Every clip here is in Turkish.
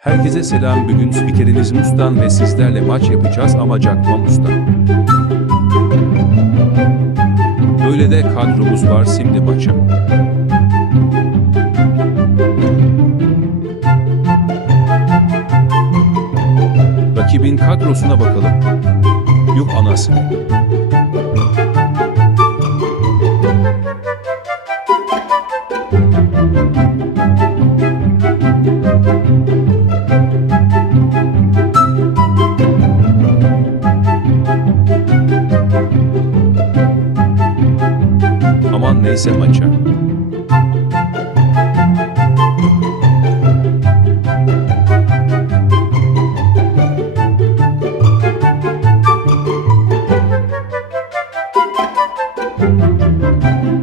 Herkese selam bugün spikeriniz Mustan ve sizlerle maç yapacağız ama Jakma Mustan. Böyle de kadromuz var şimdi maça. Rakibin kadrosuna bakalım. Yuh anası. Neyse maça.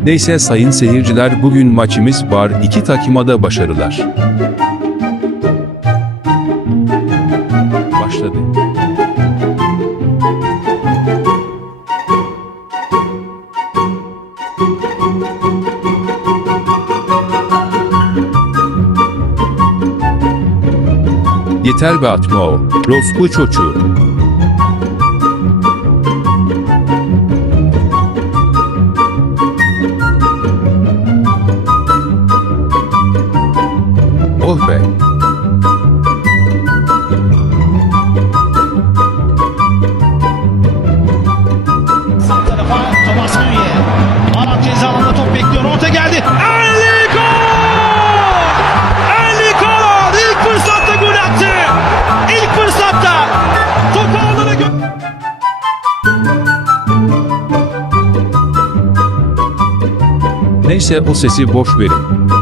Neyse sayın seyirciler bugün maçımız var iki takıma da başarılar. Başladı. Yeter be atma o. Rospu çocuğu. Neyse o sesi boş verin.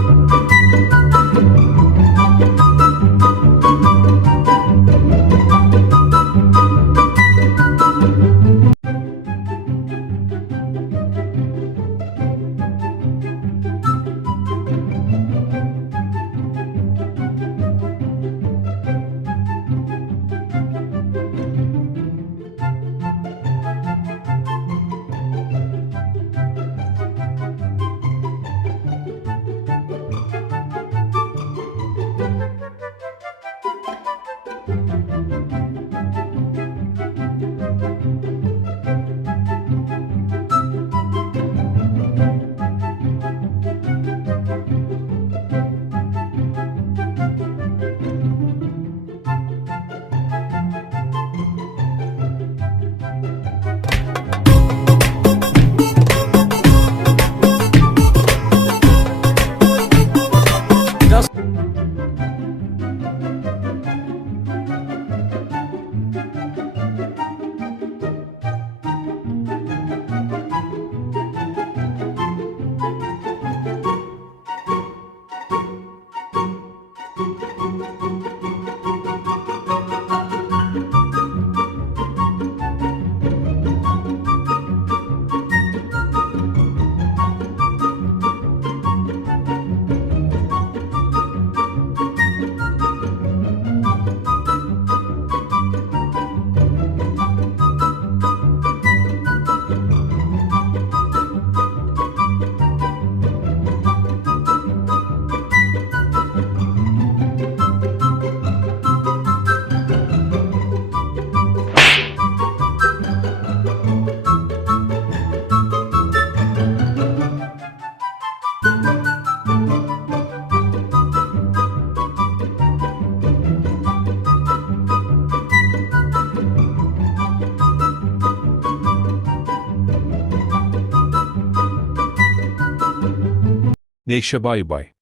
ദേശബായ് ബായ്